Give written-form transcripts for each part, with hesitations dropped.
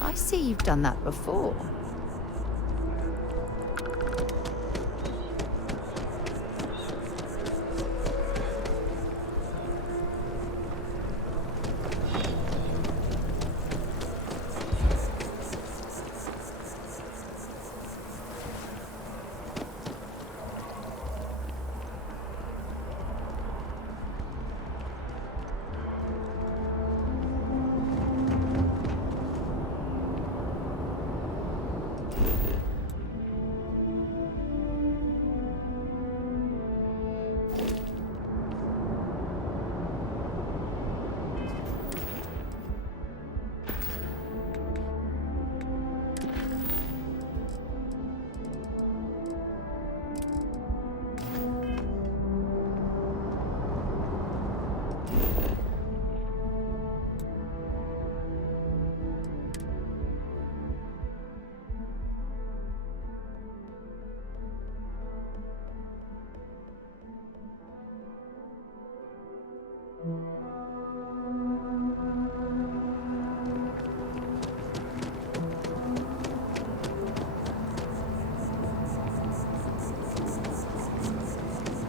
I see you've done that before.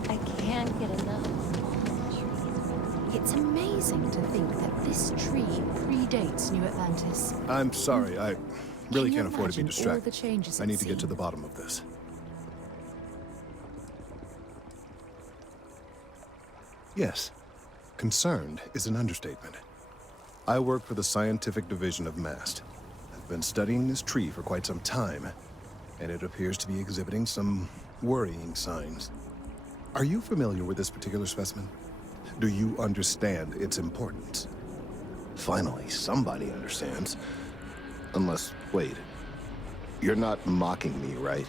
I can't get enough. It's amazing to think that this tree predates New Atlantis. I'm sorry, I really can't afford to be All the distracted. changes I it's need to get to seen? the bottom of this. Yes, concerned is an understatement. I work for the scientific division of MAST. I've been studying this tree for quite some time, and it appears to be exhibiting some worrying signs. Are you familiar with this particular specimen? Do you understand its importance? Finally, somebody understands. Unless, wait, you're not mocking me, right?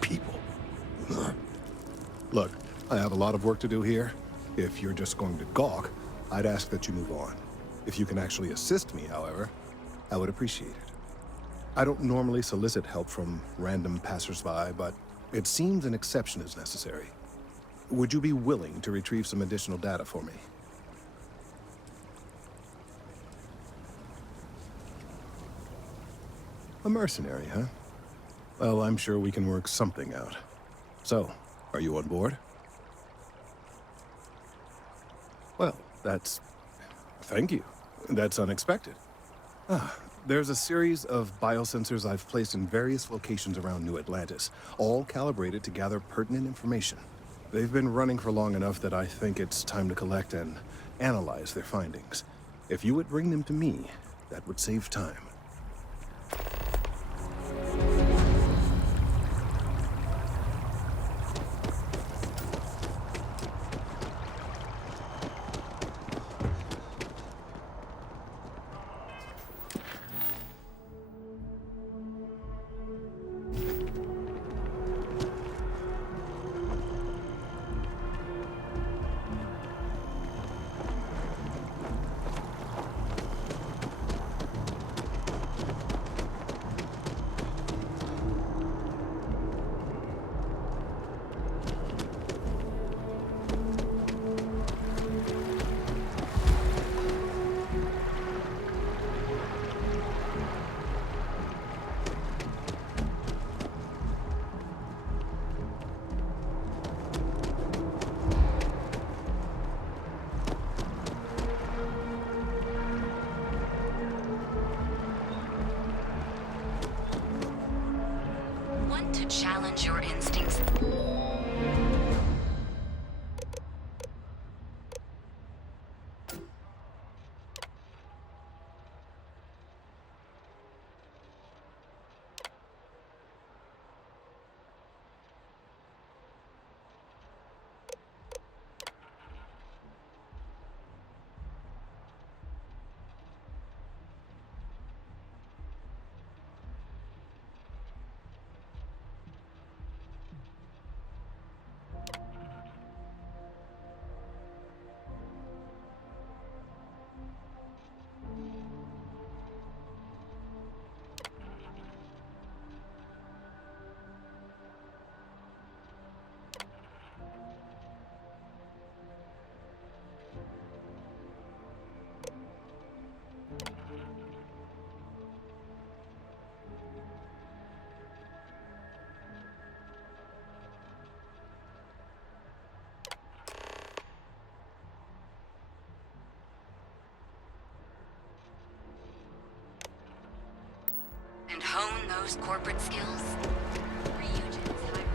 People. Ugh. Look, I have a lot of work to do here. If you're just going to gawk, I'd ask that you move on. If you can actually assist me, however, I would appreciate it. I don't normally solicit help from random passersby, but it seems an exception is necessary. Would you be willing to retrieve some additional data for me? A mercenary, huh? Well, I'm sure we can work something out. So, are you on board? Well, thank you. That's unexpected. Ah, There's a series of biosensors I've placed in various locations around New Atlantis, all calibrated to gather pertinent information. They've been running for long enough that I think it's time to collect and analyze their findings. If you would bring them to me, that would save time. Want to challenge your instincts? And hone those corporate skills? Reunions hiring.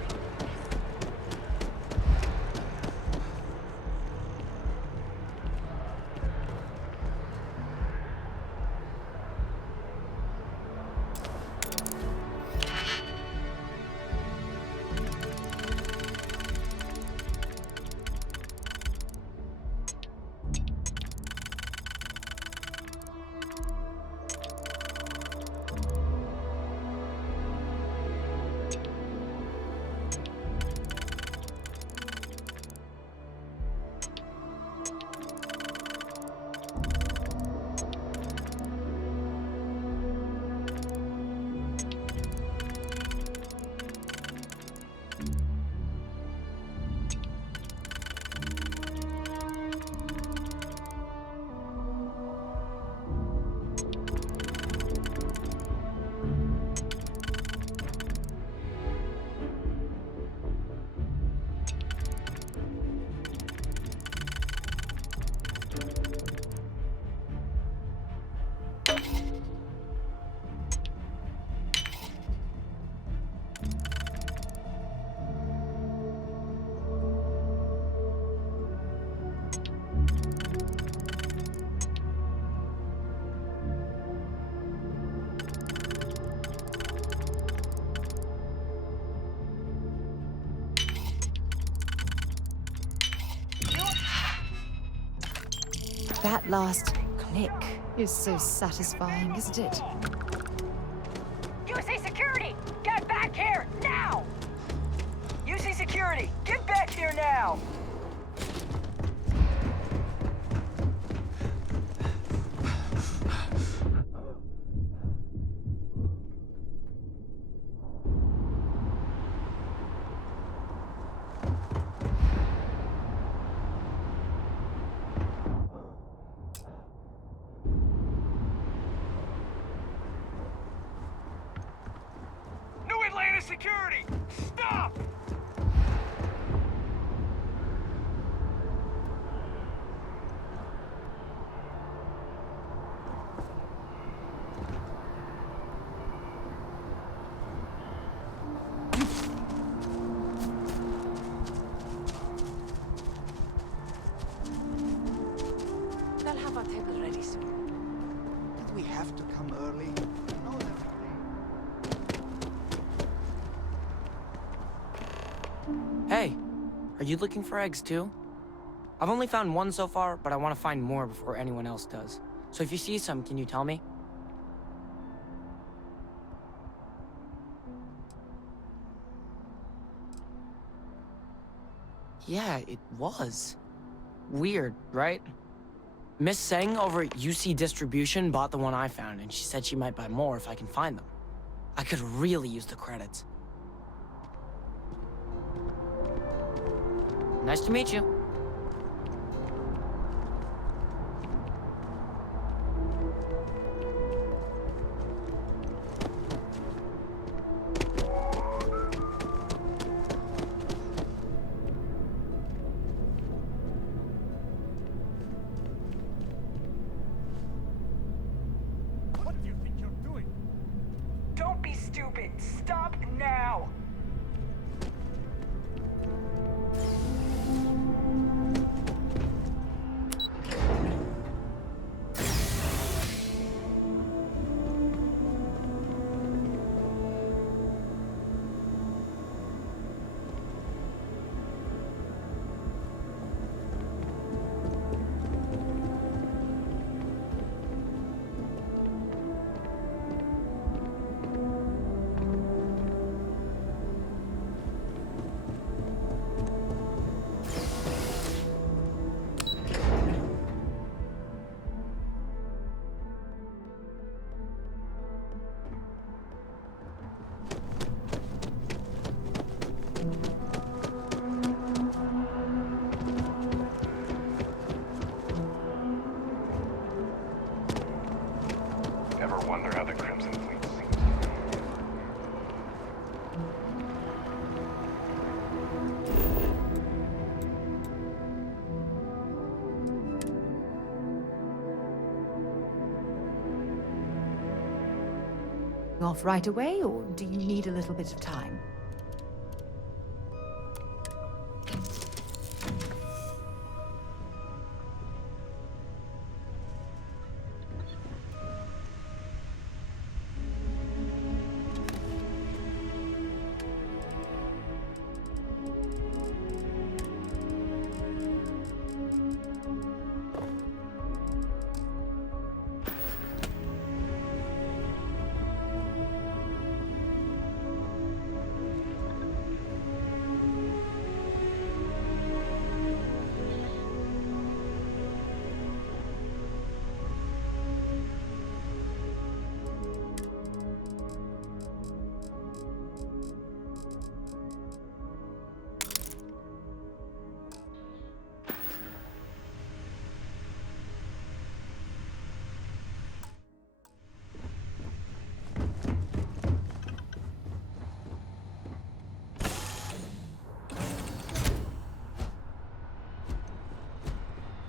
That last click is so satisfying, isn't it? UC Security! Get back here, now! UC Security, get back here now! Security! Stop! table ready soon. Did we have to come early? No, Hey, are you looking for eggs too? I've only found one so far, but I want to find more before anyone else does. So if you see some, can you tell me? Yeah, it was. Weird, right? Miss Seng over at UC Distribution bought the one I found, and she said she might buy more if I can find them. I could really use the credits. Nice to meet you. What do you think you're doing? Don't be stupid. Stop now. Ever wonder how the Crimson Fleet seems? You off right away, or do you need a little bit of time?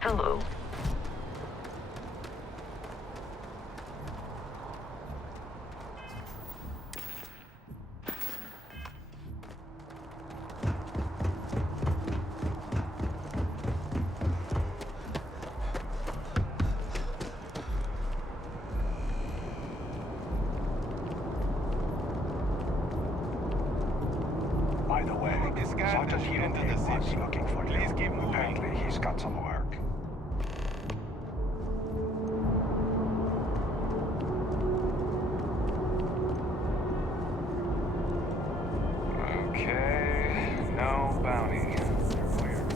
Hello. By the way, This guy Sergeant will Hidden into the was city. looking for you. Please keep moving. Apparently, he's got some work. Okay, no bounty. You're clear.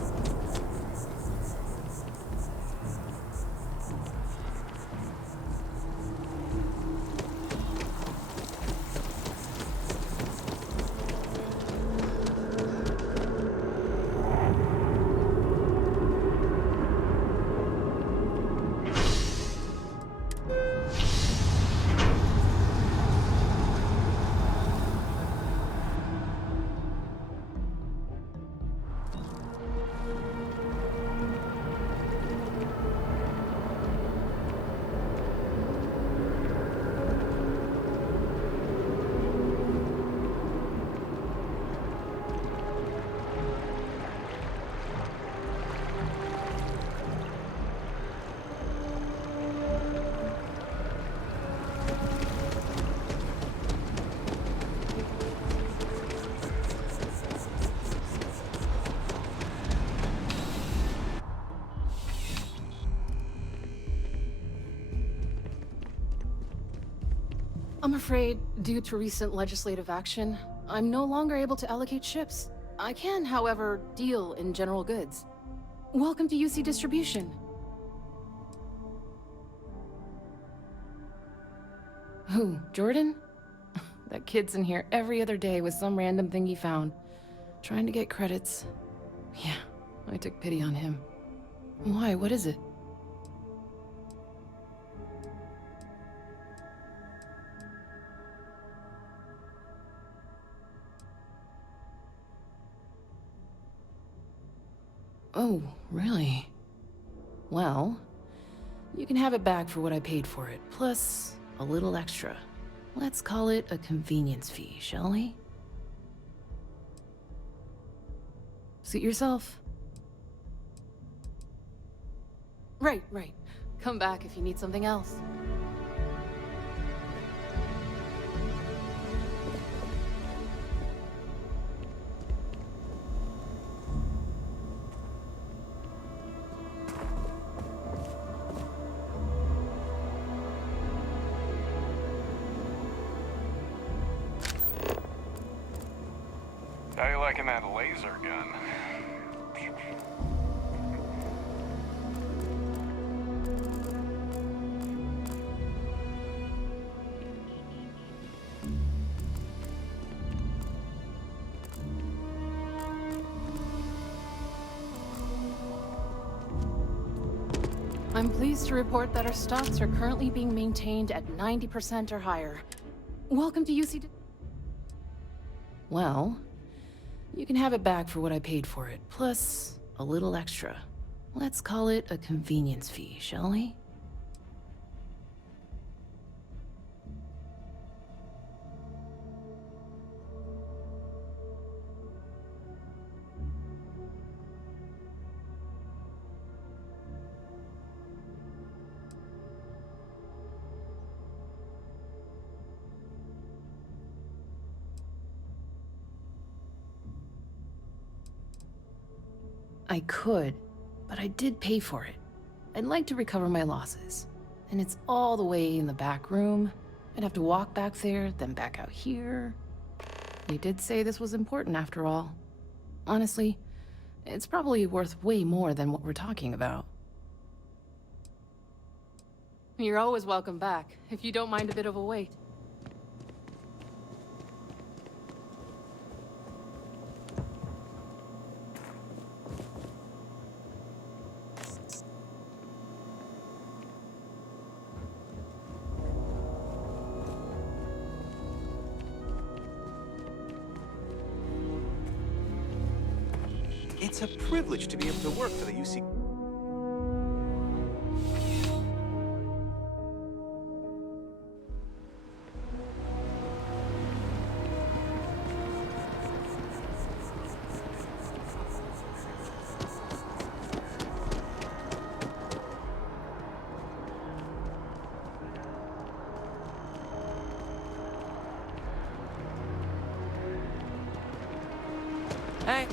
I'm afraid, due to recent legislative action, I'm no longer able to allocate ships. I can, however, deal in general goods. Welcome to UC Distribution. Who, Jordan? That kid's in here every other day with some random thing he found, trying to get credits. Yeah, I took pity on him. Why, what is it? Oh, really? Well, you can have it back for what I paid for it, plus a little extra. Let's call it a convenience fee, shall we? Suit yourself. Right. Come back if you need something else. How you liking that laser gun? I'm pleased to report that our stocks are currently being maintained at 90% or higher. Welcome to UC. Well, you can have it back for what I paid for it, plus a little extra. Let's call it a convenience fee, shall we? I could, but I did pay for it. I'd like to recover my losses. And it's all the way in the back room. I'd have to walk back there, then back out here. You did say this was important after all. Honestly, it's probably worth way more than what we're talking about. You're always welcome back, if you don't mind a bit of a wait. It's a privilege to be able to work for the UC. Hey.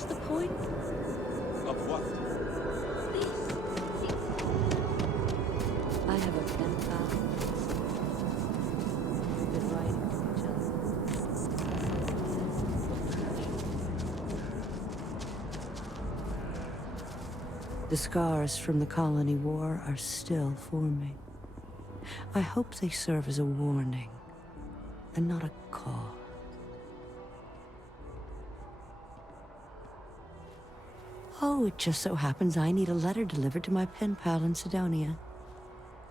What's the point? Of what? I have a pen pal. We've been writing to each other. The scars from the colony war are still forming. I hope they serve as a warning, and not a cause. Oh, it just so happens I need a letter delivered to my pen pal in Sidonia.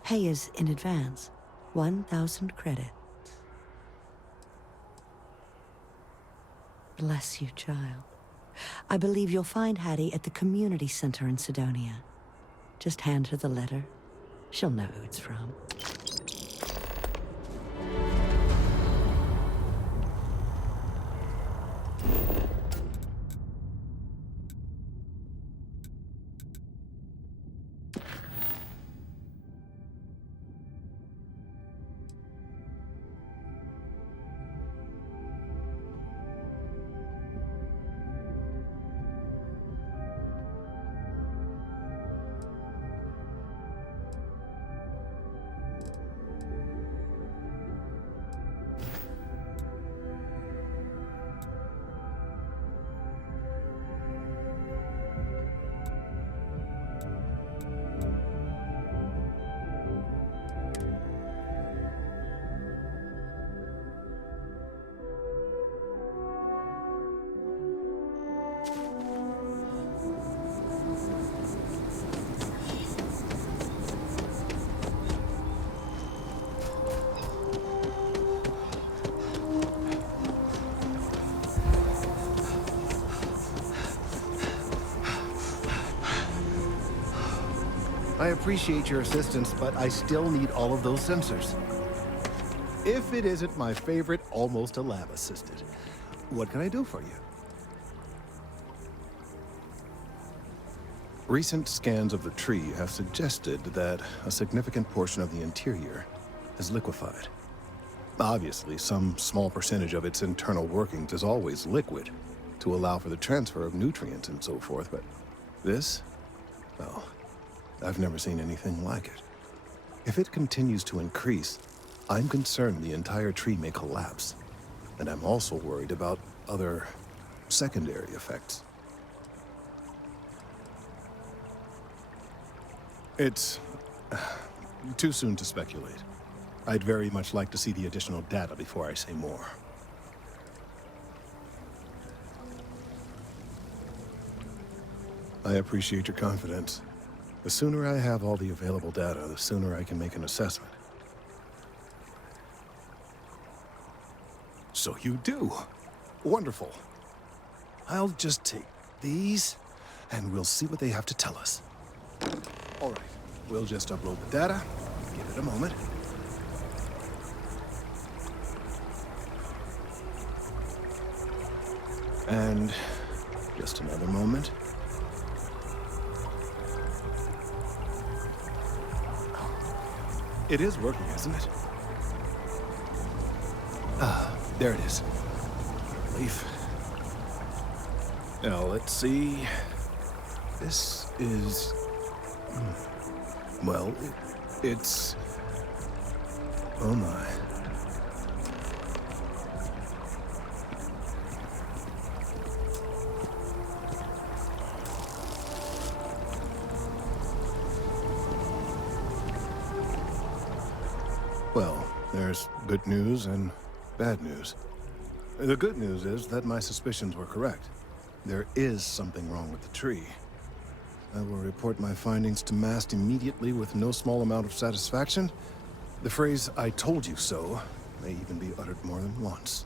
Pay is in advance. 1,000 credits. Bless you, child. I believe you'll find Hattie at the community center in Sidonia. Just hand her the letter. She'll know who it's from. I appreciate your assistance, but I still need all of those sensors. If it isn't my favorite almost a lab assistant, what can I do for you? Recent scans of the tree have suggested that a significant portion of the interior is liquefied. Obviously, some small percentage of its internal workings is always liquid to allow for the transfer of nutrients and so forth, but this, well, I've never seen anything like it. If it continues to increase, I'm concerned the entire tree may collapse. And I'm also worried about other secondary effects. It's too soon to speculate. I'd very much like to see the additional data before I say more. I appreciate your confidence. The sooner I have all the available data, the sooner I can make an assessment. So you do. Wonderful. I'll just take these, and we'll see what they have to tell us. All right, we'll just upload the data. Give it a moment. And just another moment. It is working, isn't it? Ah, there it is. Relief. Now, let's see. This is... well, it's... oh my. Well, there's good news and bad news. The good news is that my suspicions were correct. There is something wrong with the tree. I will report my findings to Mast immediately with no small amount of satisfaction. The phrase, "I told you so," may even be uttered more than once.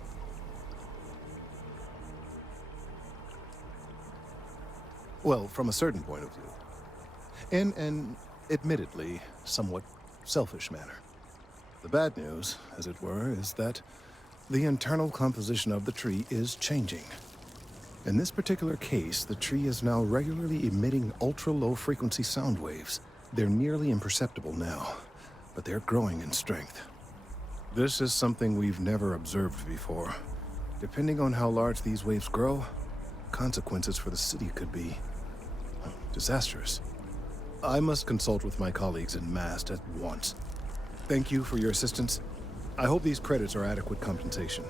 Well, from a certain point of view. In an, admittedly, somewhat selfish manner. The bad news, as it were, is that the internal composition of the tree is changing. In this particular case, the tree is now regularly emitting ultra-low frequency sound waves. They're nearly imperceptible now, but they're growing in strength. This is something we've never observed before. Depending on how large these waves grow, consequences for the city could be disastrous. I must consult with my colleagues in Mast at once. Thank you for your assistance. I hope these credits are adequate compensation.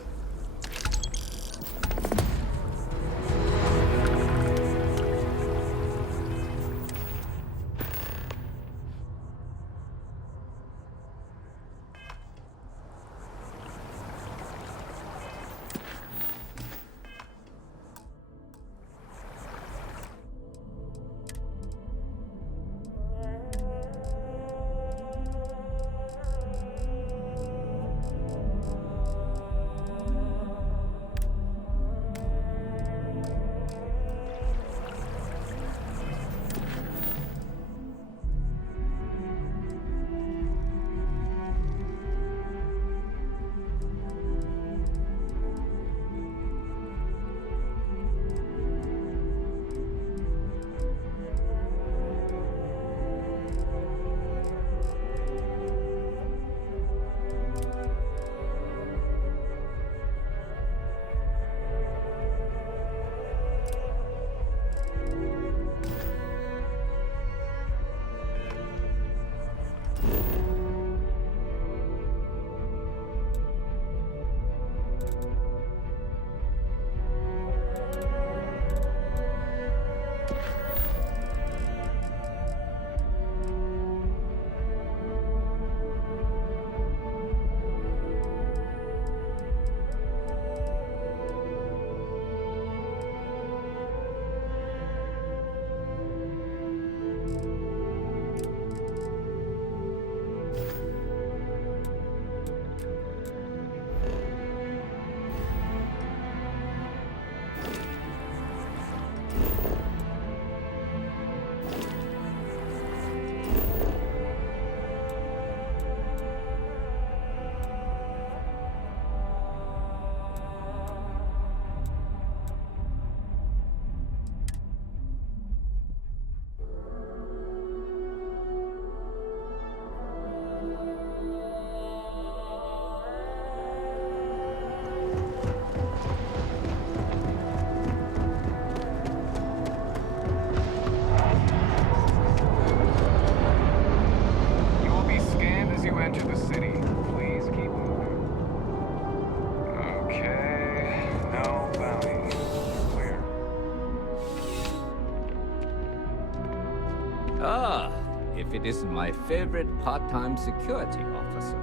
It isn't my favorite part-time security officer.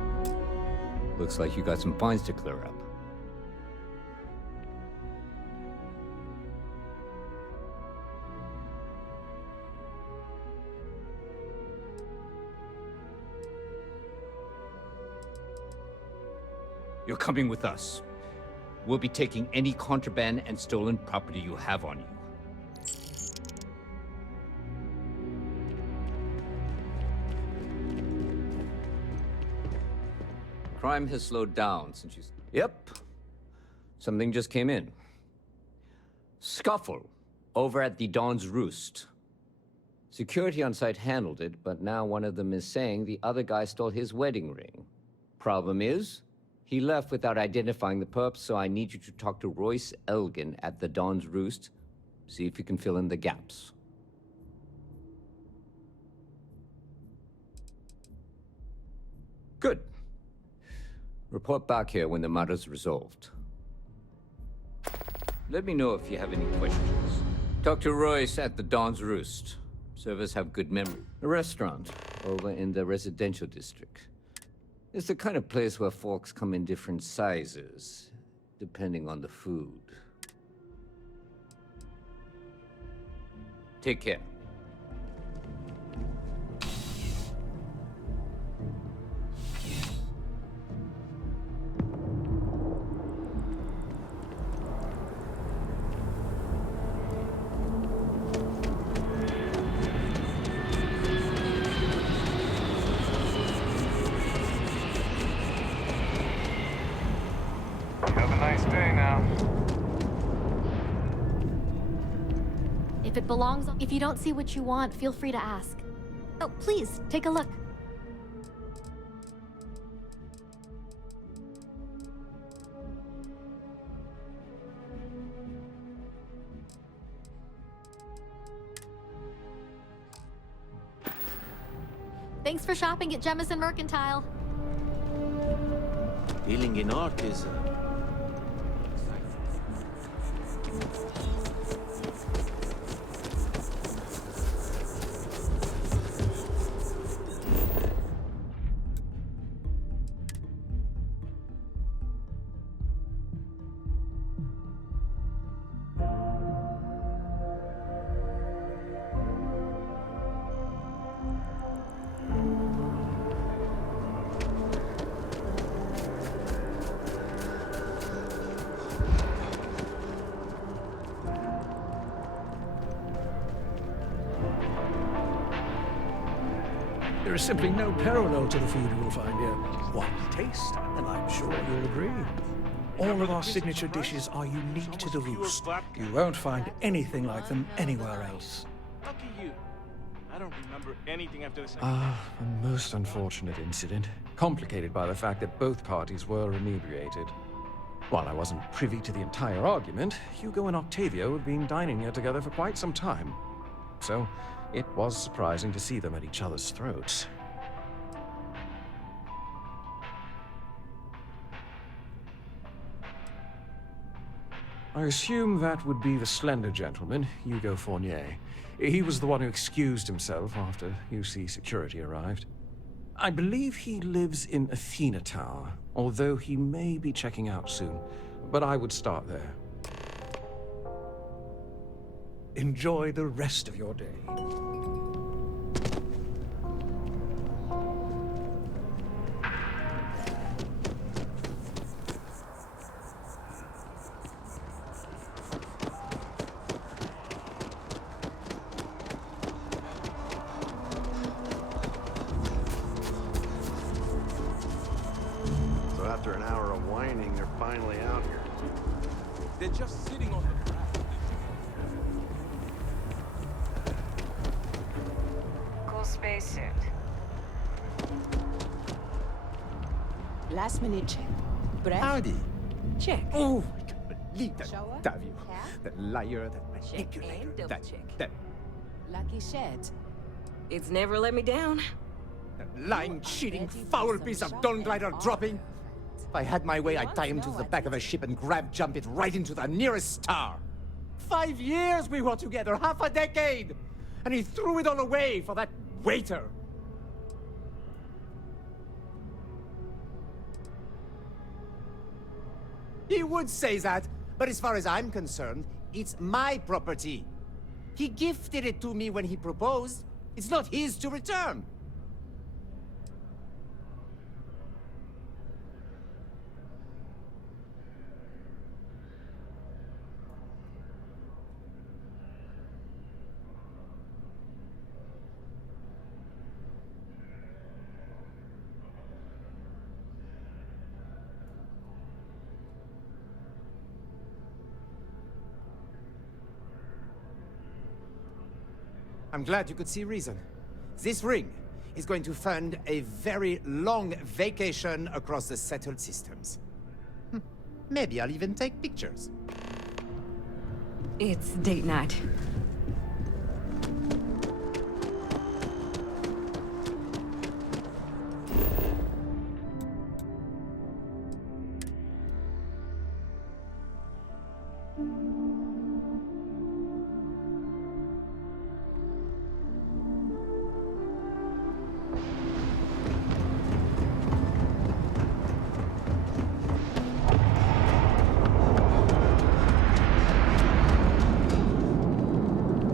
Looks like you got some fines to clear up. You're coming with us. We'll be taking any contraband and stolen property you have on you. Crime has slowed down since you... Yep. Something just came in. Scuffle over at the Dawn's Roost. Security on site handled it, but now one of them is saying the other guy stole his wedding ring. Problem is, he left without identifying the perp, so I need you to talk to Royce Elgin at the Dawn's Roost. See if you can fill in the gaps. Good. Report back here when the matter's resolved. Let me know if you have any questions. Talk to Royce at the Dawn's Roost. Servers have good memory. A restaurant over in the residential district. It's the kind of place where forks come in different sizes, depending on the food. Take care. Have a nice day now. If it belongs, if you don't see what you want, feel free to ask. Oh, please, take a look. Thanks for shopping at Jemison Mercantile. Dealing in art is... There is simply no parallel to the food you will find here. One taste, and I'm sure you'll agree. All of our signature dishes are unique to the Roost. You won't find anything like them anywhere else. Lucky you. I don't remember anything after the second. A most unfortunate incident, complicated by the fact that both parties were inebriated. While I wasn't privy to the entire argument, Hugo and Octavio had been dining here together for quite some time. So, it was surprising to see them at each other's throats. I assume that would be the slender gentleman, Hugo Fournier. He was the one who excused himself after UC security arrived. I believe he lives in Athena Tower, although he may be checking out soon. But I would start there. Enjoy the rest of your day. So after an hour of whining, they're finally out here. They're just sitting on the ground. Cool spacesuit. Last minute check. Breath? Howdy. Check. Oh, I can't believe that Shower? Octavio. Cap? That liar, that Check manipulator, and double check. that Lucky shed. It's never let me down. lying, cheating, foul piece of Dawn Glider dropping. If I had my way, I'd tie him to the back of a ship and jump it right into the nearest star. 5 years we were together, half a decade! And he threw it all away for that waiter. He would say that, but as far as I'm concerned, it's my property. He gifted it to me when he proposed. It's not his to return. I'm glad you could see reason. This ring is going to fund a very long vacation across the settled systems. Maybe I'll even take pictures. It's date night.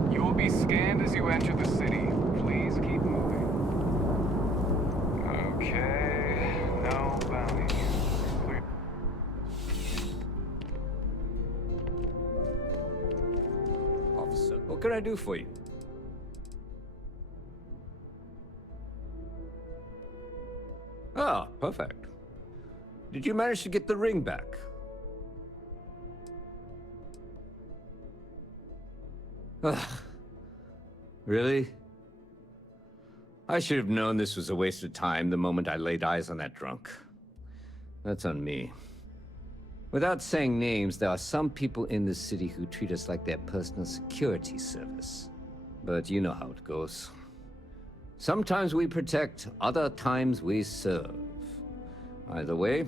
You will be scanned as you enter the city. Please keep moving. Okay, no bounty. Clear. Officer, what can I do for you? Ah, perfect. Did you manage to get the ring back? Ugh. Really? I should have known this was a waste of time the moment I laid eyes on that drunk. That's on me. Without saying names, there are some people in this city who treat us like their personal security service. But you know how it goes. Sometimes we protect, other times we serve. Either way,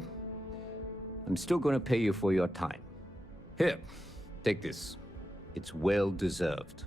I'm still going to pay you for your time. Here, take this. It's well deserved.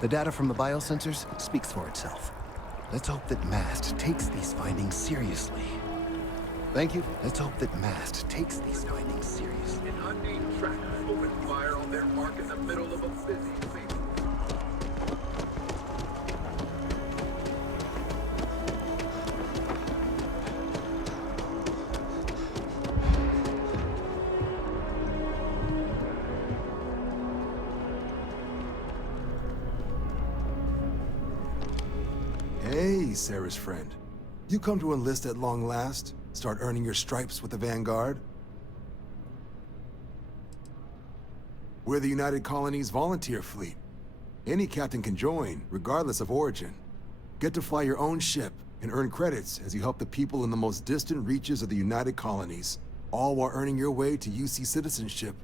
The data from the biosensors speaks for itself. Let's hope that MAST takes these findings seriously. Thank you. Let's hope that MAST takes these findings seriously. An unnamed tracker opened fire on their mark in the middle of a busy field. Hey, Sarah's friend. You come to enlist at long last? Start earning your stripes with the Vanguard? We're the United Colonies volunteer fleet. Any captain can join, regardless of origin. Get to fly your own ship and earn credits as you help the people in the most distant reaches of the United Colonies, all while earning your way to UC citizenship.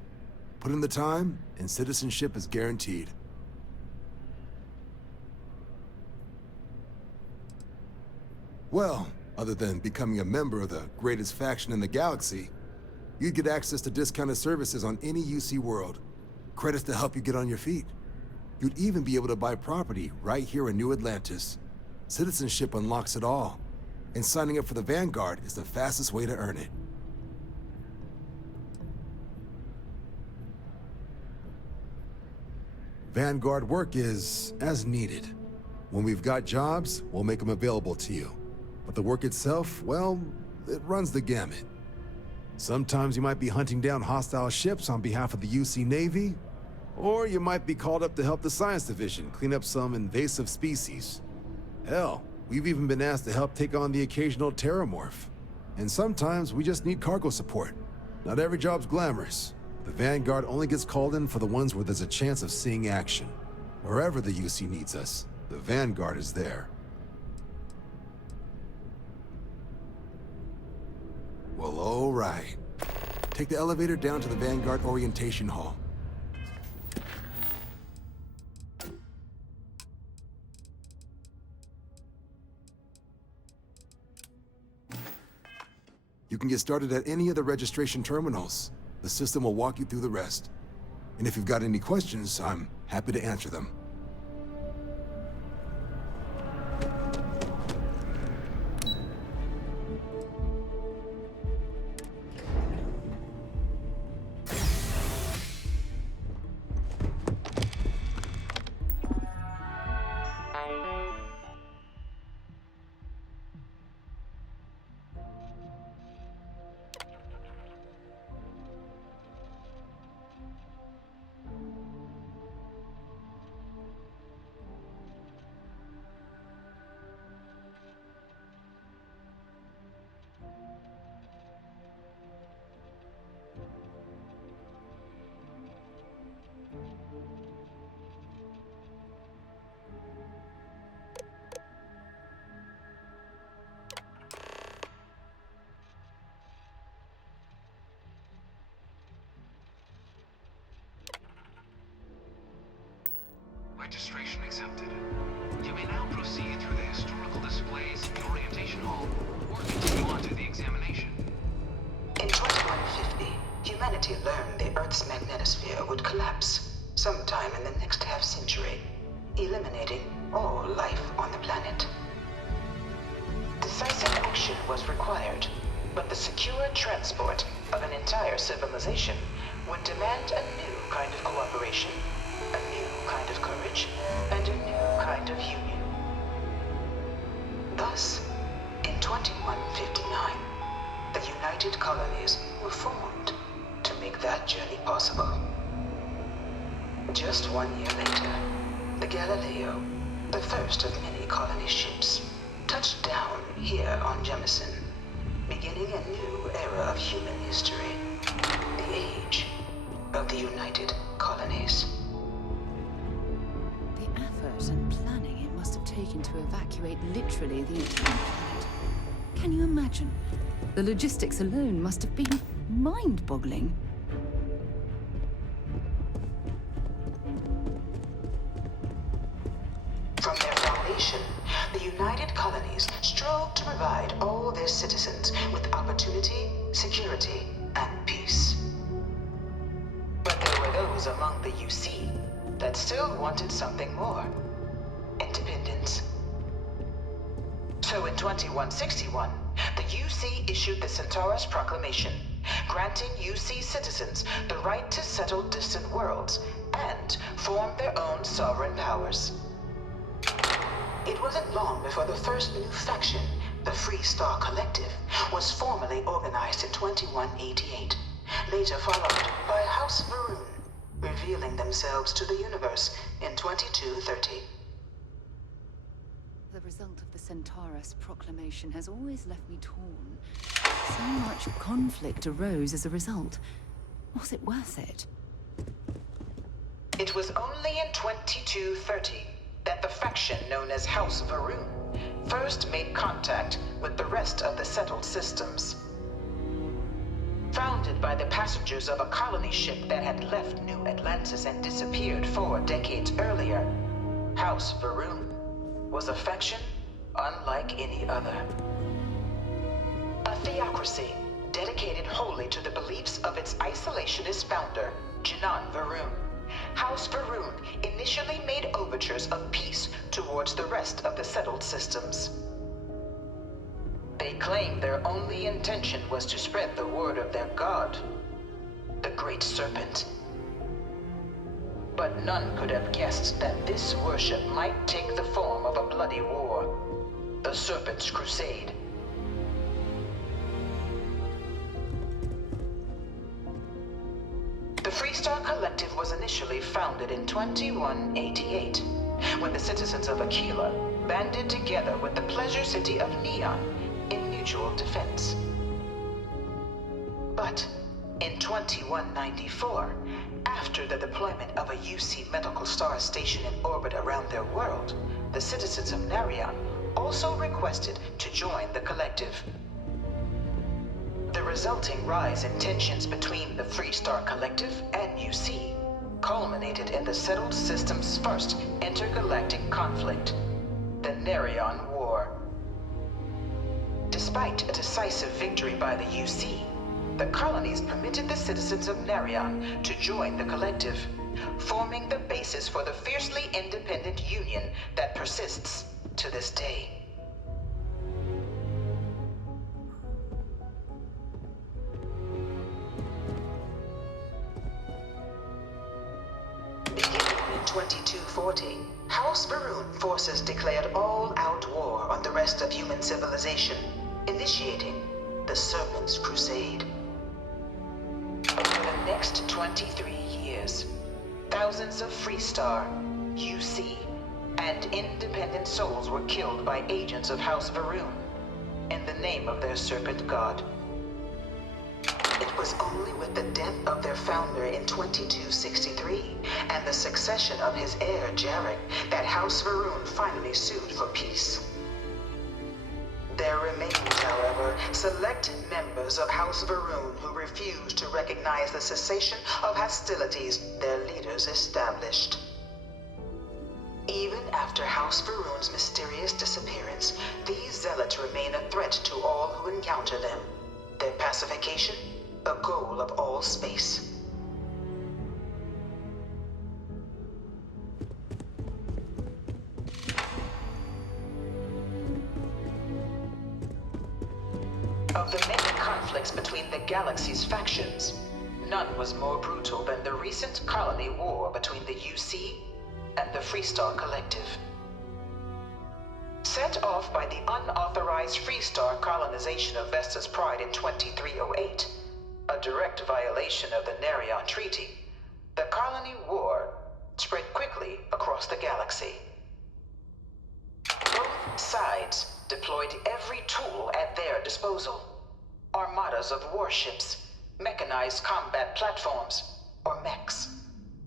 Put in the time, and citizenship is guaranteed. Well, other than becoming a member of the greatest faction in the galaxy, you'd get access to discounted services on any UC world, credits to help you get on your feet. You'd even be able to buy property right here in New Atlantis. Citizenship unlocks it all, and signing up for the Vanguard is the fastest way to earn it. Vanguard work is as needed. When we've got jobs, we'll make them available to you. But the work itself, well, it runs the gamut. Sometimes you might be hunting down hostile ships on behalf of the UC Navy, or you might be called up to help the Science Division clean up some invasive species. Hell, we've even been asked to help take on the occasional terramorph. And sometimes we just need cargo support. Not every job's glamorous. The Vanguard only gets called in for the ones where there's a chance of seeing action. Wherever the UC needs us, the Vanguard is there. Well, all right. Take the elevator down to the Vanguard Orientation Hall. You can get started at any of the registration terminals. The system will walk you through the rest. And if you've got any questions, I'm happy to answer them. Registration accepted. You may now proceed through the historical displays in the orientation hall, or continue on to the examination. In 2150, humanity learned the Earth's magnetosphere would collapse sometime in the next half-century. eliminating all life on the planet. Decisive action was required, but the secure transport of an entire civilization would demand a new kind of cooperation, a new kind of courage, and a new kind of union. Thus, in 2159, the United Colonies were formed to make that journey possible. Just 1 year later, the Galileo, the first of many colony ships, touched down here on Jemison, beginning a new era of human history, the age of the United Colonies. The effort and planning it must have taken to evacuate literally the entire planet. Can you imagine? The logistics alone must have been mind-boggling. From their foundation, the United Colonies strove to provide all their citizens with opportunity, security, and peace. But there were those among the UC that still wanted something more: independence. So in 2161, the UC issued the Centaurus Proclamation, granting UC citizens the right to settle distant worlds and form their own sovereign powers. It wasn't long before the first new faction, the Free Star Collective, was formally organized in 2188, later followed by House Varun, revealing themselves to the universe in 2230. The result of the Centaurus Proclamation has always left me torn. So much conflict arose as a result. Was it worth it? It was only in 2230 that the faction known as House Varun first made contact with the rest of the settled systems. Founded by the passengers of a colony ship that had left New Atlantis and disappeared 4 decades earlier, House Varun was a faction unlike any other. A theocracy dedicated wholly to the beliefs of its isolationist founder, Janan Varun. House Varun initially made overtures of peace towards the rest of the settled systems. They claimed their only intention was to spread the word of their god, the Great Serpent. But none could have guessed that this worship might take the form of a bloody war, the Serpent's Crusade. The Freestar Collective was initially founded in 2188, when the citizens of Aquila banded together with the pleasure city of Neon in mutual defense. But in 2194, after the deployment of a UC medical star station in orbit around their world, the citizens of Narion also requested to join the collective. The resulting rise in tensions between the Freestar Collective and UC culminated in the settled system's first intergalactic conflict, the Narion War. Despite a decisive victory by the UC, the colonies permitted the citizens of Narion to join the collective, forming the basis for the fiercely independent union that persists to this day. Beginning in 2240, House Varun forces declared all-out war on the rest of human civilization, initiating the Serpent's Crusade. Over the next 23 years, thousands of Freestar, UC, and independent souls were killed by agents of House Varun in the name of their serpent god. It was only with the death of their founder in 2263 and the succession of his heir Jarek that House Varun finally sued for peace. There remained, however, select members of House Varun who refused to recognize the cessation of hostilities their leaders established. Even after House Varun's mysterious disappearance, these zealots remain a threat to all who encounter them. Their pacification, a goal of all space. Of the many conflicts between the galaxy's factions, none was more brutal than the recent colony war between the UC and the Freestar Collective. Set off by the unauthorized Freestar colonization of Vesta's Pride in 2308, a direct violation of the Nerion Treaty, the colony war spread quickly across the galaxy. Both sides deployed every tool at their disposal. Armadas of warships, mechanized combat platforms, or mechs,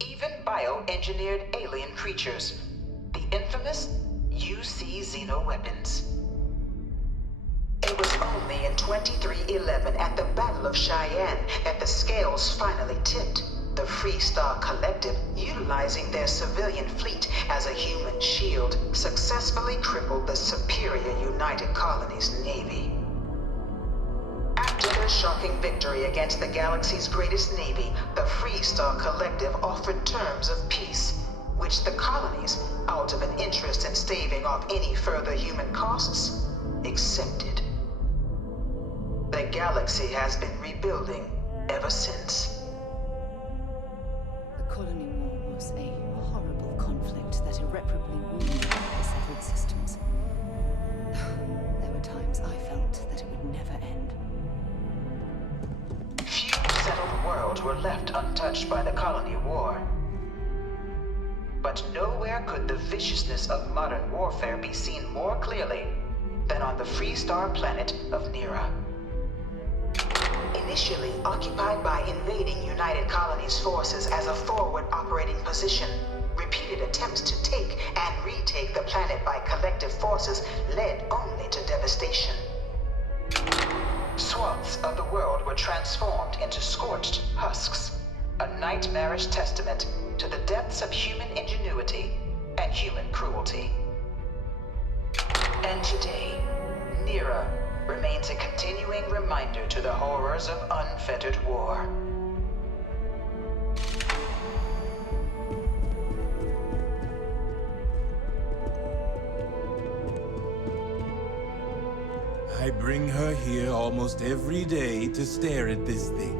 even bioengineered alien creatures, the infamous UC xeno-weapons. It was only in 2311 at the Battle of Cheyenne that the scales finally tipped, the Freestar Collective, utilizing their civilian fleet as a human shield, successfully crippled the superior United Colonies Navy. After their shocking victory against the galaxy's greatest navy, the Freestar Collective offered terms of peace, which the colonies, out of an interest in staving off any further human costs, accepted. The galaxy has been rebuilding ever since. The colony war was a horrible conflict that irreparably wounded the settled systems. There were times I felt that it would never end. Few settled worlds were left untouched by the colony war. But nowhere could the viciousness of modern warfare be seen more clearly than on the Freestar planet of Nera. Initially occupied by invading United Colonies forces as a forward operating position, repeated attempts to take and retake the planet by collective forces led only to devastation. Swaths of the world were transformed into scorched husks, a nightmarish testament to the depths of human ingenuity and human cruelty. And today, Nera remains a continuing reminder to the horrors of unfettered war. I bring her here almost every day to stare at this thing.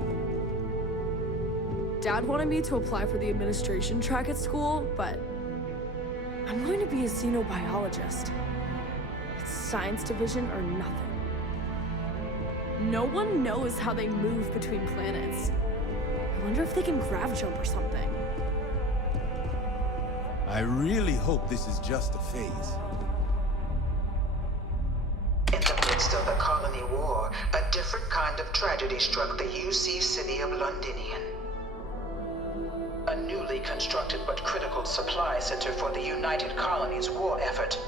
Dad wanted me to apply for the administration track at school, but I'm going to be a xenobiologist. It's science division or nothing. No one knows how they move between planets. I wonder if they can grav jump or something. I really hope this is just a phase. In the midst of the colony war, a different kind of tragedy struck the UC city of Londinian. A newly constructed but critical supply center for the United Colonies war effort,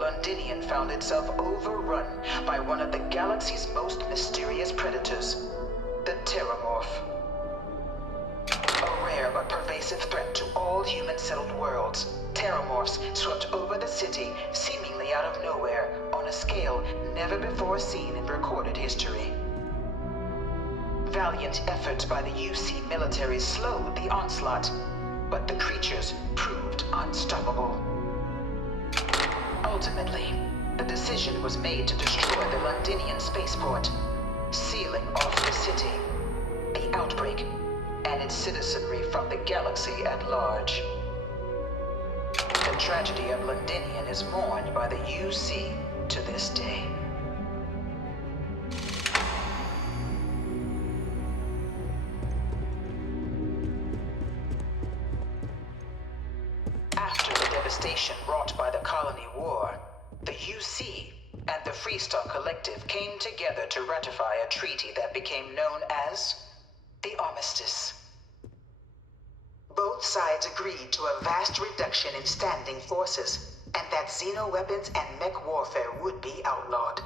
Londinian found itself overrun by one of the galaxy's most mysterious predators, the Terramorph. A rare but pervasive threat to all human-settled worlds, Terramorphs swept over the city seemingly out of nowhere on a scale never before seen in recorded history. Valiant efforts by the UC military slowed the onslaught, but the creatures proved unstoppable. Ultimately, the decision was made to destroy the Londinian spaceport, sealing off the city, the outbreak, and its citizenry from the galaxy at large. The tragedy of Londinian is mourned by the UC to this day. After the devastation wrought by the colony war, the UC and the Freestar Collective came together to ratify a treaty that became known as the Armistice. Both sides agreed to a vast reduction in standing forces, and that xeno-weapons and mech warfare would be outlawed.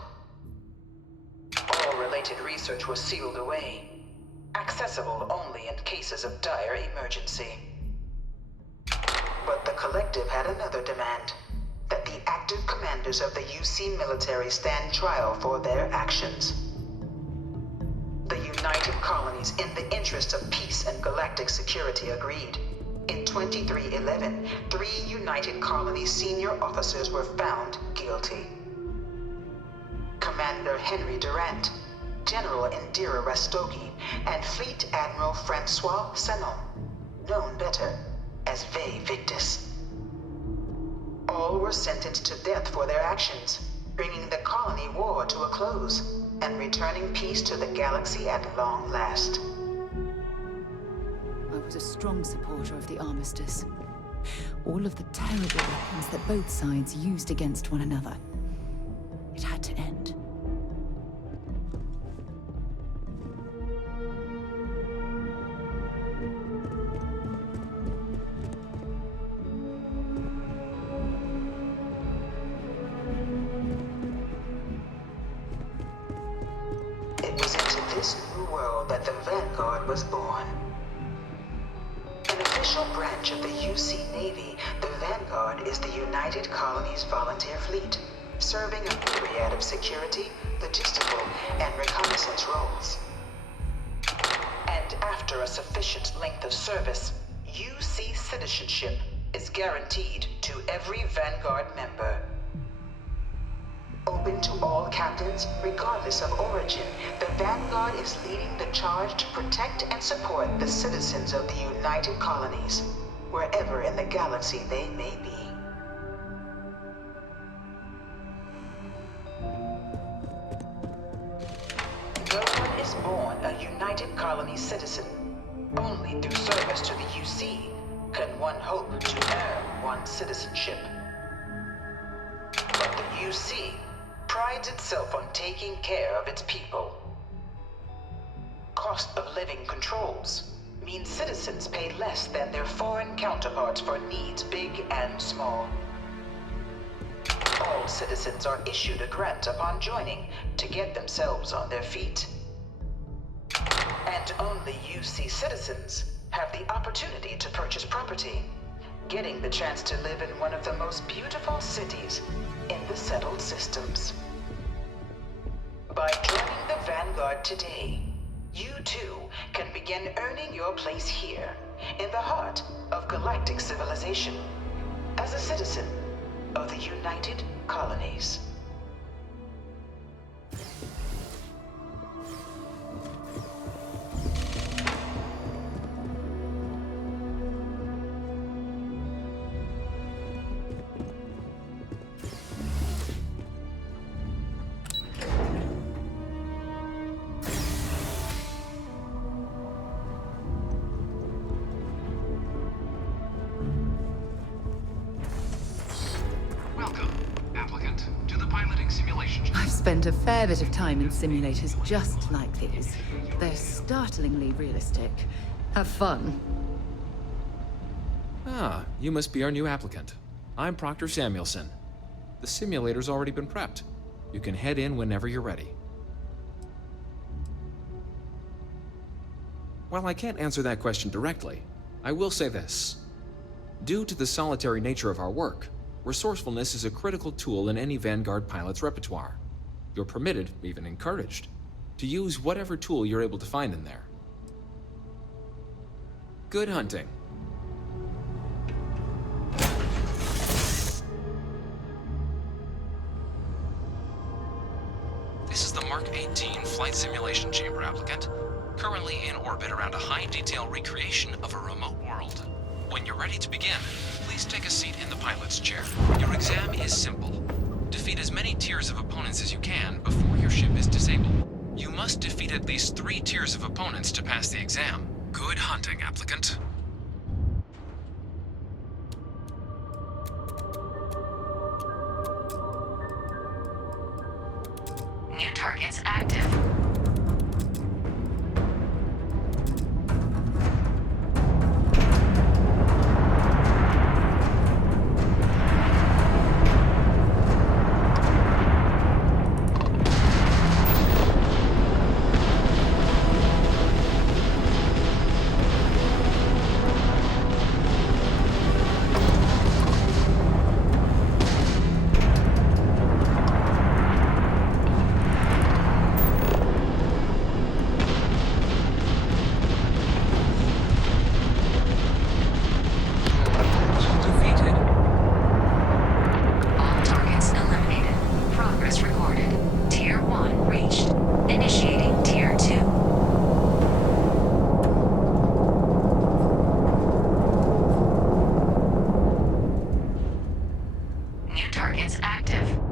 All related research was sealed away, accessible only in cases of dire emergency. But the Collective had another demand, that the active commanders of the UC military stand trial for their actions. The United Colonies, in the interest of peace and galactic security, agreed. In 2311, 3 United Colonies senior officers were found guilty. Commander Henry Durant, General Indira Rastogi, and Fleet Admiral Francois Sanon, known better as Ve Victus. All were sentenced to death for their actions, bringing the colony war to a close and returning peace to the galaxy at long last. I was a strong supporter of the armistice. All of the terrible weapons that both sides used against one another. It had to end. It was into this new world that the Vanguard was born. An official branch of the UC Navy, the Vanguard is the United Colonies Volunteer Fleet, serving a myriad of security, logistical, and reconnaissance roles. And after a sufficient length of service, UC citizenship is guaranteed to every Vanguard member. Open to all captains, regardless of origin, the Vanguard is leading the charge to protect and support the citizens of the United Colonies, wherever in the galaxy they may be. No one is born a United Colony citizen. Only through service to the UC can one hope to earn one's citizenship. But the UC prides itself on taking care of its people. Cost of living controls mean citizens pay less than their foreign counterparts for needs big and small. All citizens are issued a grant upon joining to get themselves on their feet. And only UC citizens have the opportunity to purchase property, getting the chance to live in one of the most beautiful cities in the settled systems. By joining the Vanguard today, you too can begin earning your place here, in the heart of galactic civilization, as a citizen of the United Colonies. I've spent a fair bit of time in simulators just like these. They're startlingly realistic. Have fun. Ah, you must be our new applicant. I'm Proctor Samuelson. The simulator's already been prepped. You can head in whenever you're ready. While I can't answer that question directly, I will say this. Due to the solitary nature of our work, resourcefulness is a critical tool in any Vanguard pilot's repertoire. You're permitted, even encouraged, to use whatever tool you're able to find in there. Good hunting. This is the Mark 18 Flight Simulation Chamber applicant, currently in orbit around a high-detail recreation of a remote world. When you're ready to begin, please take a seat in the pilot's chair. Your exam is simple. Defeat as many tiers of opponents as you can before your ship is disabled. You must defeat at least 3 tiers of opponents to pass the exam. Good hunting, applicant. New targets active. targets active.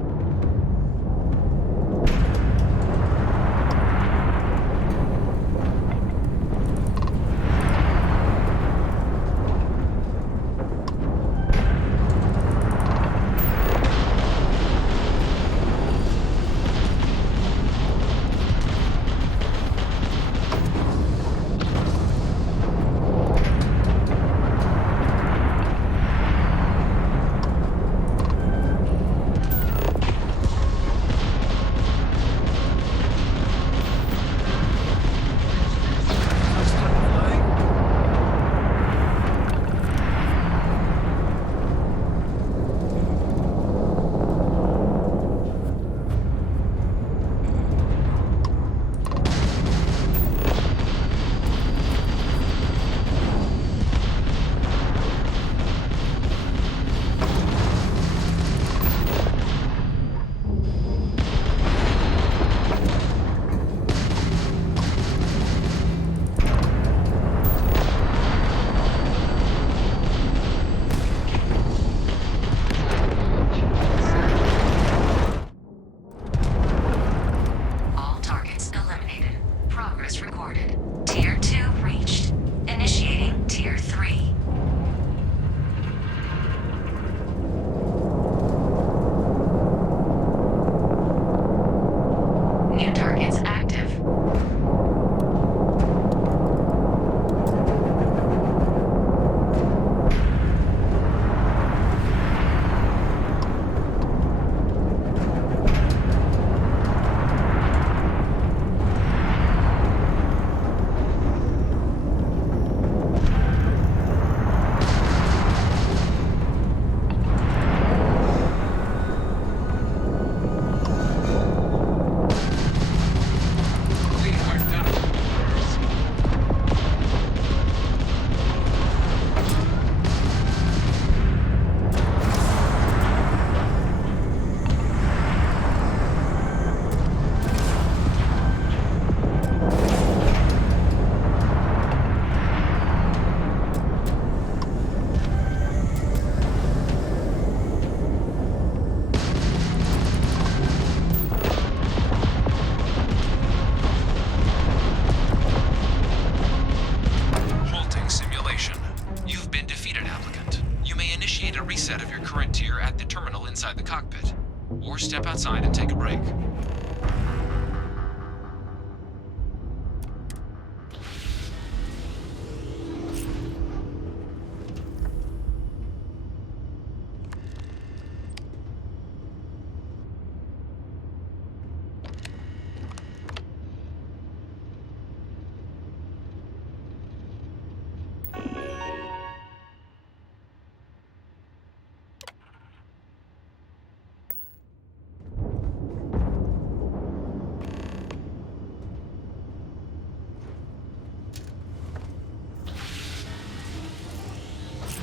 inside the cockpit, or step outside and take a break.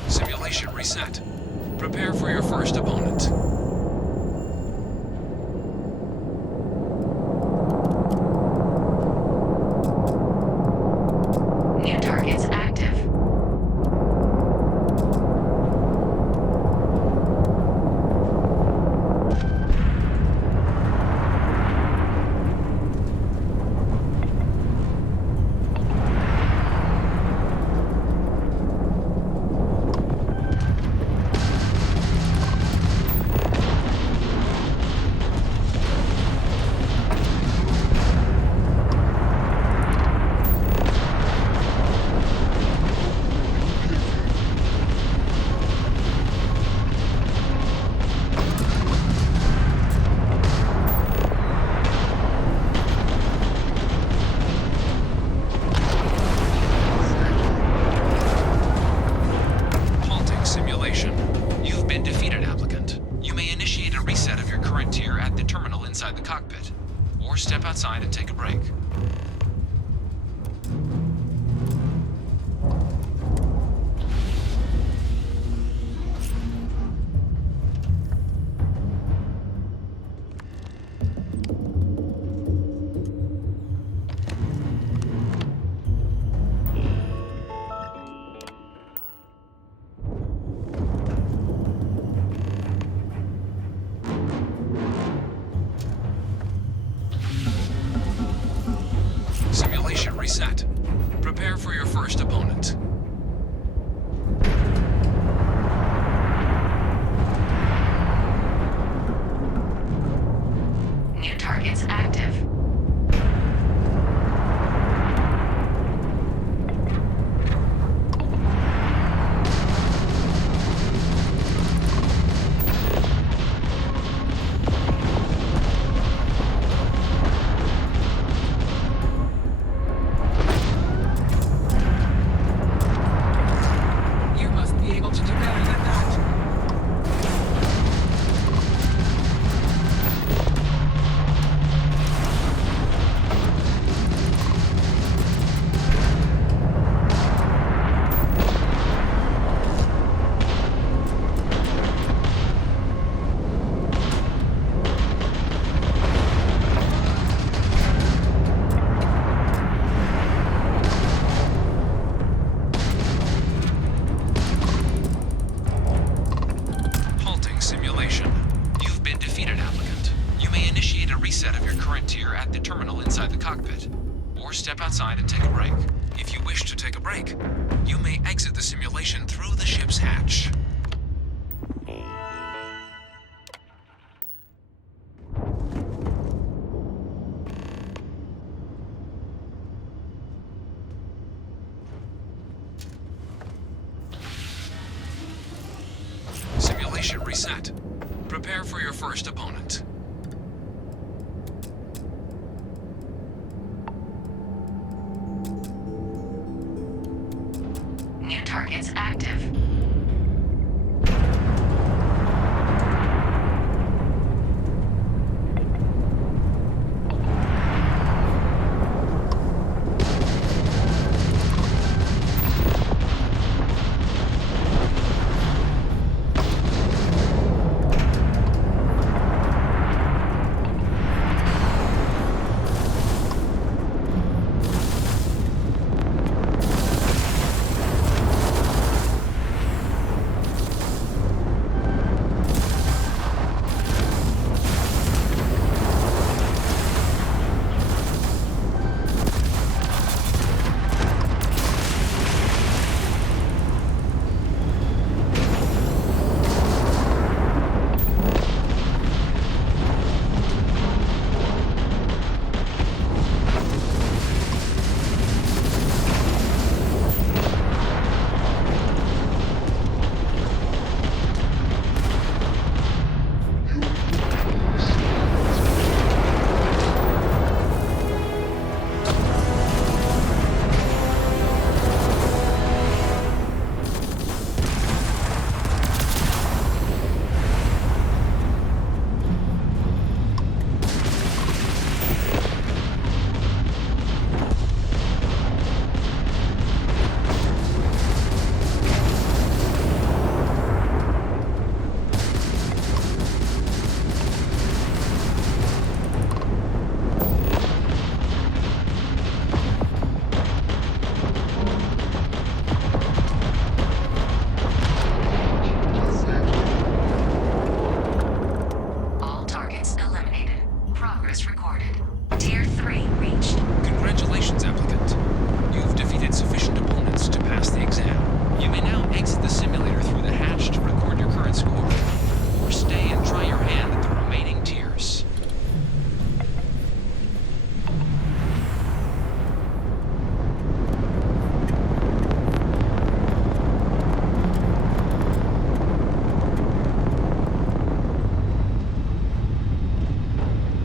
Simulation reset. Prepare for your first opponent. New targets active. Inside the cockpit, or step outside and take a break. simulation. You've been defeated, applicant. You may initiate a reset of your current tier at the terminal inside the cockpit, or step outside and take a break. If you wish to take a break, you may exit the simulation through the ship's hatch. Simulation reset. Prepare for your first opponent. New targets active.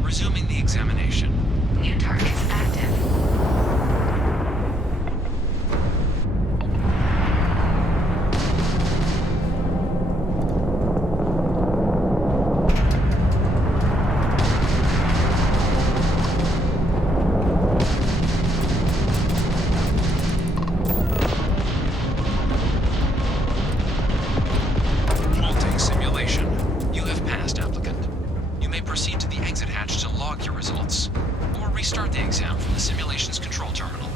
Resuming the examination. New targets active. Halting simulation. You have passed, applicant. You may proceed to the exit hatch to log your results, or restart the exam from the simulation's control terminal.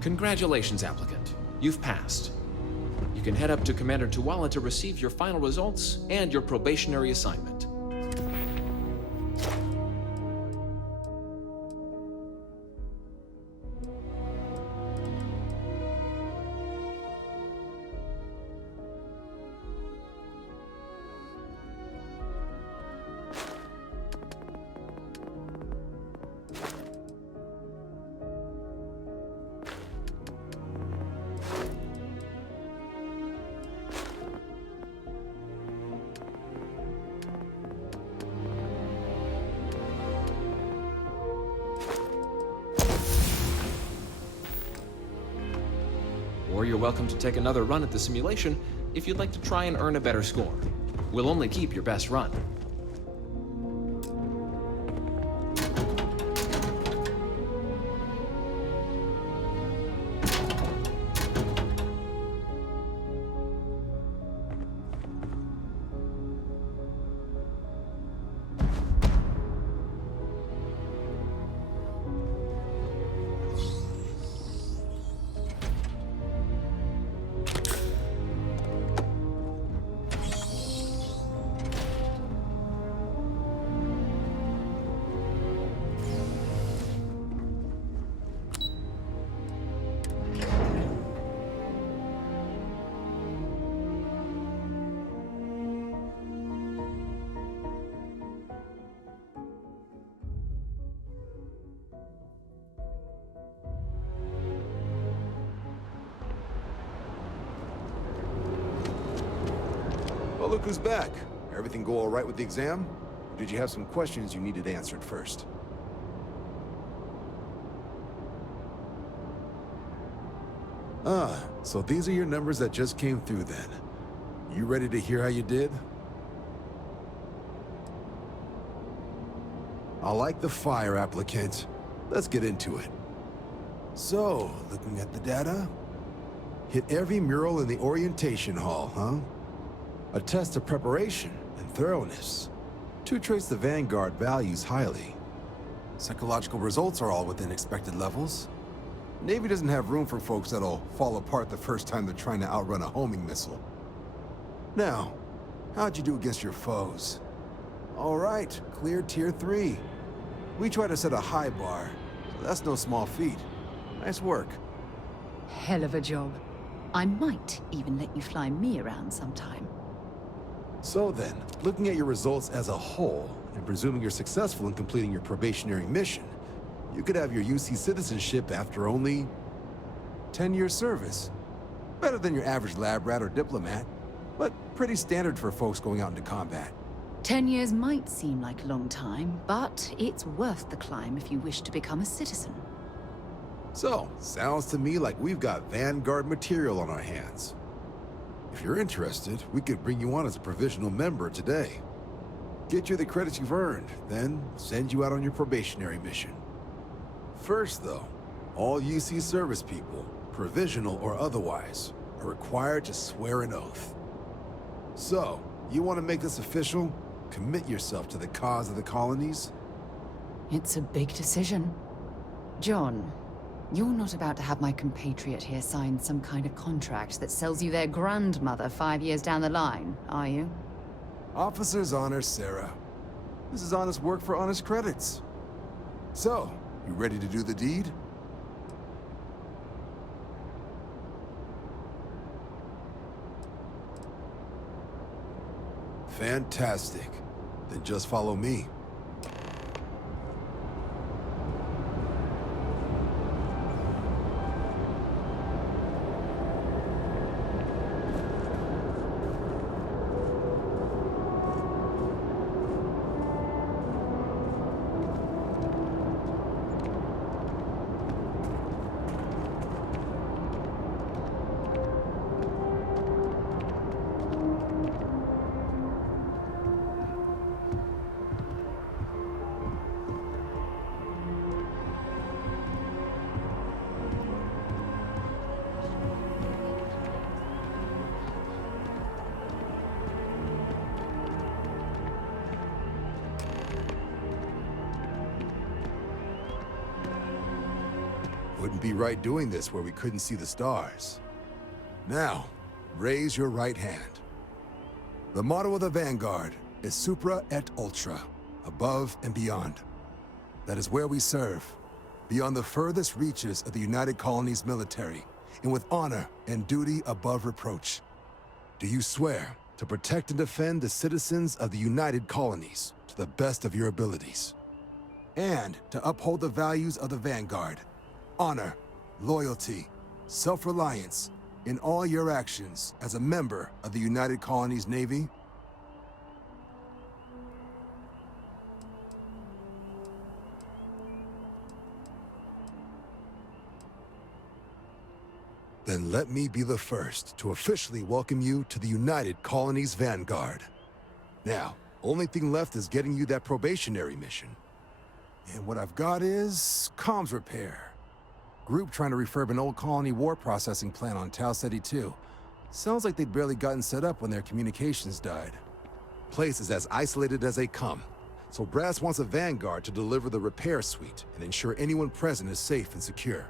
Congratulations, applicant. You've passed. You can head up to Commander Tuwala to receive your final results and your probationary assignment. Or you're welcome to take another run at the simulation if you'd like to try and earn a better score. We'll only keep your best run. look who's back. Everything go all right with the exam? Or did you have some questions you needed answered first? Ah, so these are your numbers that just came through then. You ready to hear how you did? I like the fire, applicant. Let's get into it. So, looking at the data, hit every mural in the orientation hall, huh? A test of preparation and thoroughness. To trace the Vanguard values highly. Psychological results are all within expected levels. Navy doesn't have room for folks that'll fall apart the first time they're trying to outrun a homing missile. Now, how'd you do against your foes? All right, clear Tier 3. We try to set a high bar, so that's no small feat. Nice work. Hell of a job. I might even let you fly me around sometime. So then, looking at your results as a whole, and presuming you're successful in completing your probationary mission, you could have your UC citizenship after only 10 years service. Better than your average lab rat or diplomat, but pretty standard for folks going out into combat. 10 years might seem like a long time, but it's worth the climb if you wish to become a citizen. So, sounds to me like we've got Vanguard material on our hands. If you're interested, we could bring you on as a provisional member today. Get you the credits you've earned, then send you out on your probationary mission. First, though, all UC service people, provisional or otherwise, are required to swear an oath. So, you want to make this official? Commit yourself to the cause of the colonies? It's a big decision. John, you're not about to have my compatriot here sign some kind of contract that sells you their grandmother 5 years down the line, are you? Officer's honor, Sarah. This is honest work for honest credits. So, you ready to do the deed? Fantastic. Then just follow me. Wouldn't be right doing this where we couldn't see the stars. Now, raise your right hand. The motto of the Vanguard is Supra et Ultra, above and beyond. That is where we serve, beyond the furthest reaches of the United Colonies military, and with honor and duty above reproach. Do you swear to protect and defend the citizens of the United Colonies to the best of your abilities? And to uphold the values of the Vanguard, honor, loyalty, self-reliance in all your actions as a member of the United Colonies Navy? Then let me be the first to officially welcome you to the United Colonies Vanguard. Now, only thing left is getting you that probationary mission. And what I've got is comms repair. Group trying to refurb an old colony war processing plant on Tau Ceti 2. Sounds like they'd barely gotten set up when their communications died. Place is as isolated as they come, so Brass wants a Vanguard to deliver the repair suite and ensure anyone present is safe and secure.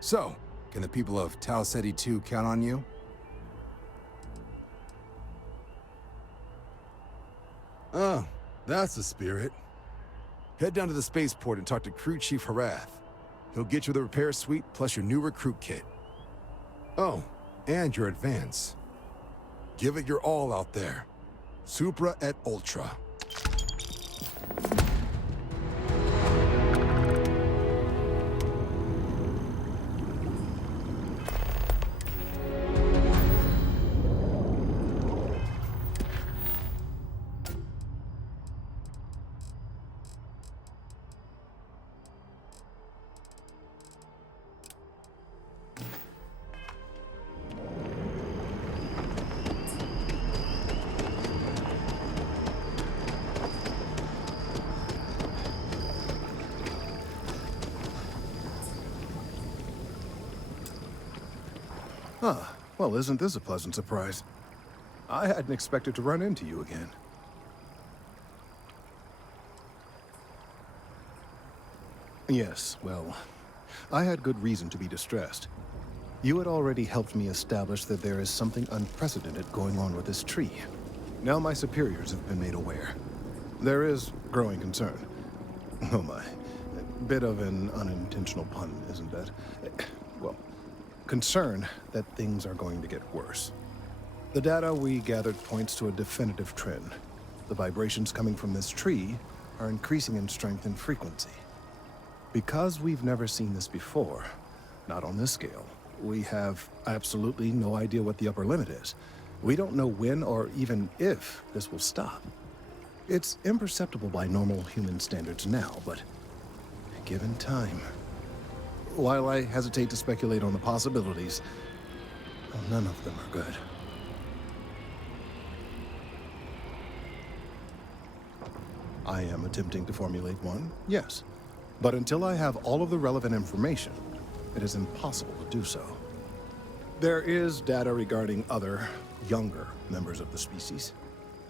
So, can the people of Tau Ceti 2 count on you? Oh, that's the spirit. Head down to the spaceport and talk to Crew Chief Harath. He'll get you the repair suite plus your new recruit kit. Oh, and your advance. Give it your all out there. Supra et Ultra. Ah, well, isn't this a pleasant surprise? I hadn't expected to run into you again. Yes, well, I had good reason to be distressed. You had already helped me establish that there is something unprecedented going on with this tree. Now my superiors have been made aware. There is growing concern. Oh my. Bit of an unintentional pun, isn't that? Well, concern that things are going to get worse. The data we gathered points to a definitive trend. The vibrations coming from this tree are increasing in strength and frequency. Because we've never seen this before, not on this scale, we have absolutely no idea what the upper limit is. We don't know when or even if this will stop. It's imperceptible by normal human standards now, but given time. While I hesitate to speculate on the possibilities, well, none of them are good. I am attempting to formulate one, yes. But until I have all of the relevant information, it is impossible to do so. There is data regarding other, younger members of the species.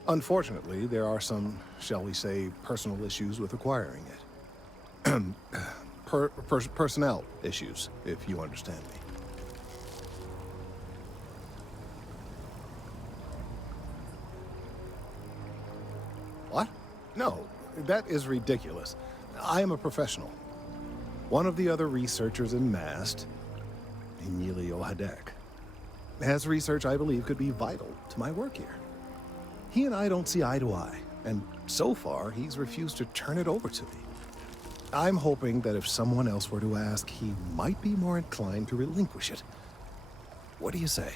Unfortunately, there are some, shall we say, personal issues with acquiring it. Personnel issues, if you understand me. What? No, that is ridiculous. I am a professional. One of the other researchers in MAST, Emilio Hadek, has research I believe could be vital to my work here. He and I don't see eye to eye, and so far he's refused to turn it over to me. I'm hoping that if someone else were to ask, he might be more inclined to relinquish it. What do you say?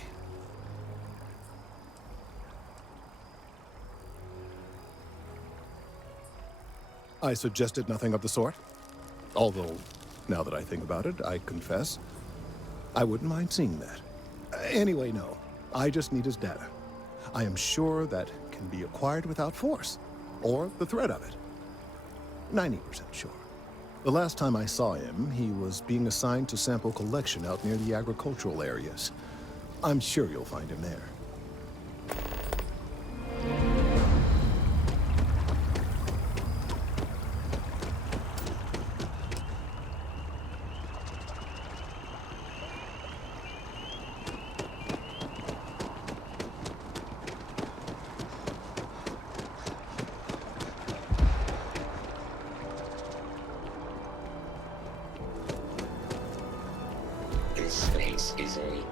I suggested nothing of the sort. Although, now that I think about it, I confess, I wouldn't mind seeing that. Anyway, no. I just need his data. I am sure that can be acquired without force, or the threat of it. 90% sure. The last time I saw him, he was being assigned to sample collection out near the agricultural areas. I'm sure you'll find him there. This space is a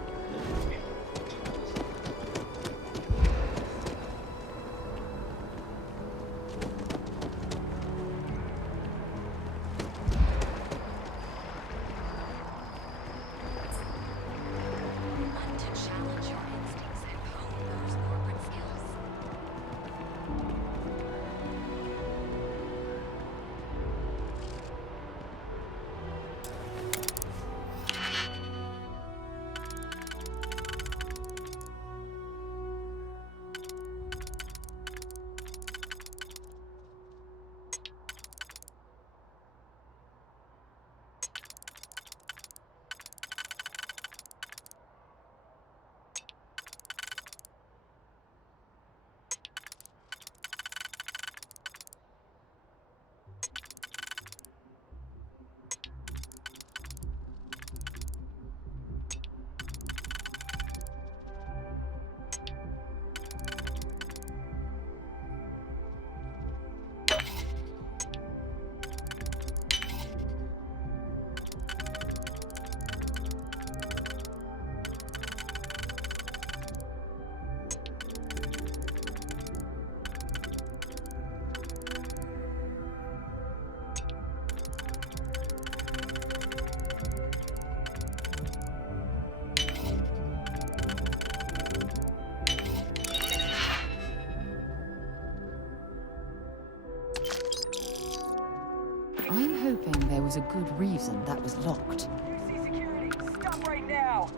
I'm hoping there was a good reason that was locked. UC security, stop right now!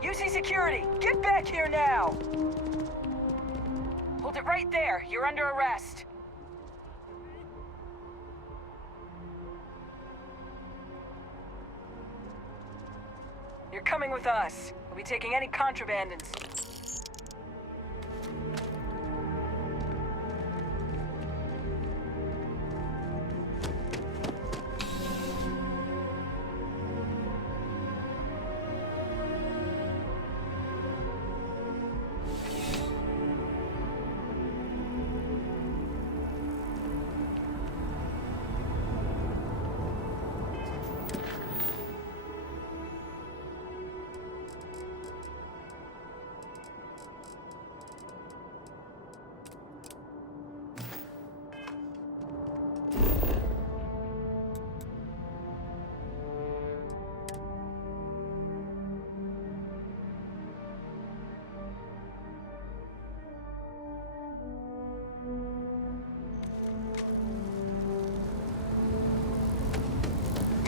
UC security, get back here now! Hold it right there, you're under arrest. You're coming with us. We'll be taking any contraband.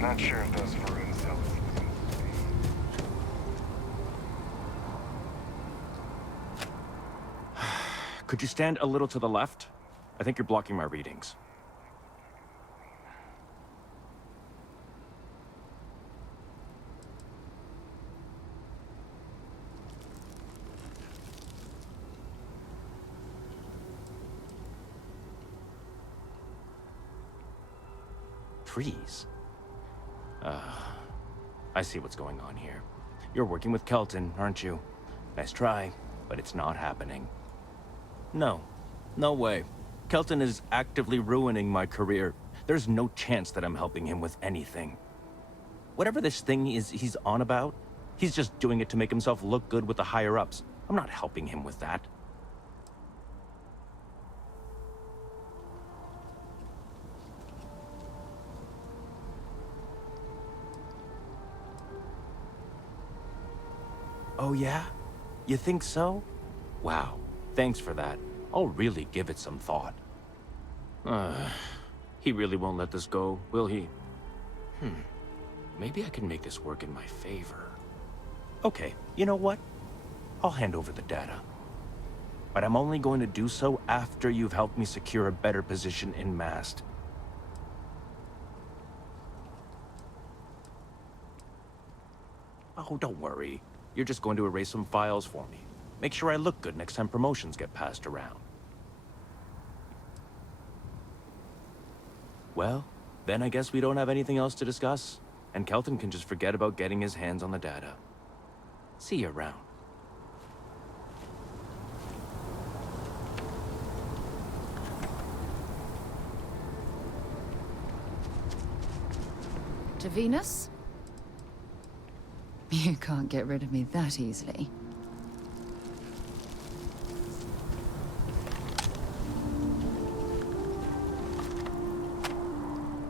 Not sure if those Varun cells. Could you stand a little to the left? I think you're blocking my readings. Freeze. I see what's going on here. You're working with Kelton, aren't you? Nice try, but it's not happening. No. No way. Kelton is actively ruining my career. There's no chance that I'm helping him with anything. Whatever this thing is he's on about, he's just doing it to make himself look good with the higher-ups. I'm not helping him with that. Oh yeah? You think so? Wow, thanks for that. I'll really give it some thought. He really won't let this go, will he? Maybe I can make this work in my favor. Okay, you know what? I'll hand over the data. But I'm only going to do so after you've helped me secure a better position in Mast. Oh, don't worry. You're just going to erase some files for me. Make sure I look good next time promotions get passed around. Well, then I guess we don't have anything else to discuss, and Kelton can just forget about getting his hands on the data. See you around. To Venus? You can't get rid of me that easily.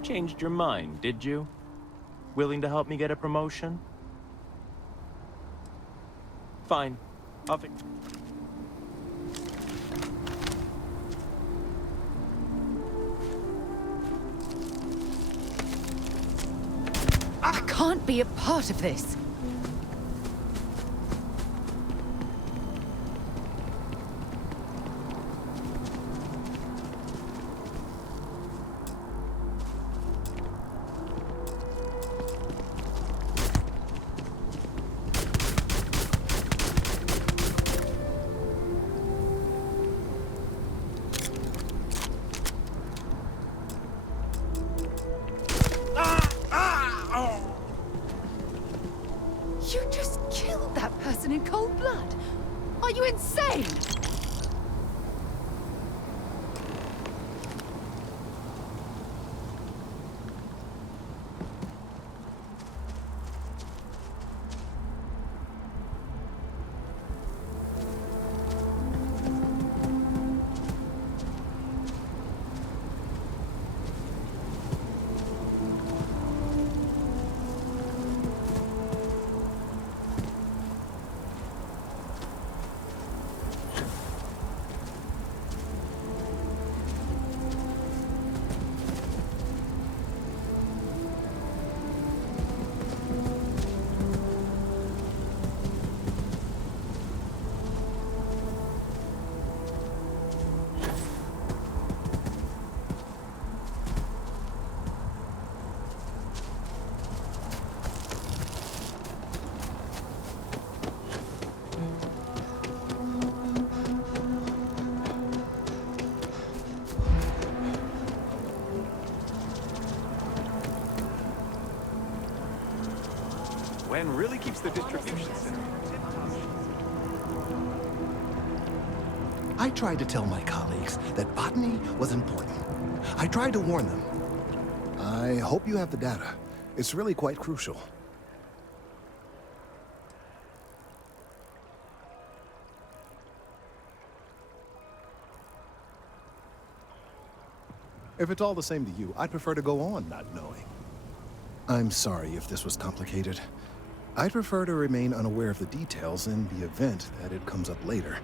Changed your mind, did you? Willing to help me get a promotion? Fine. I'll fix... I can't be a part of this. You just killed that person in cold blood. Are you insane? Wen really keeps the distribution center. I tried to tell my colleagues that botany was important. I tried to warn them. I hope you have the data. It's really quite crucial. If it's all the same to you, I'd prefer to go on not knowing. I'm sorry if this was complicated. I'd prefer to remain unaware of the details in the event that it comes up later,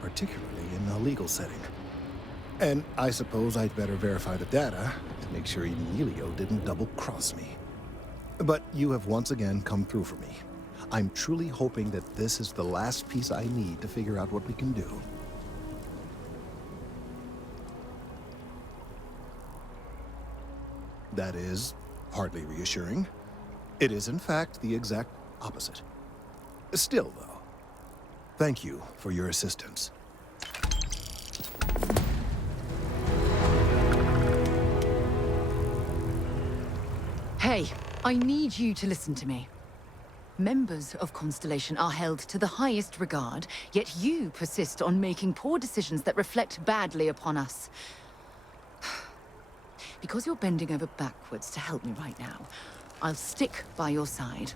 particularly in a legal setting. And I suppose I'd better verify the data to make sure Emilio didn't double-cross me. But you have once again come through for me. I'm truly hoping that this is the last piece I need to figure out what we can do. That is hardly reassuring. It is, in fact, the exact opposite. Still, though, thank you for your assistance. Hey, I need you to listen to me. Members of Constellation are held to the highest regard, yet you persist on making poor decisions that reflect badly upon us. Because you're bending over backwards to help me right now, I'll stick by your side.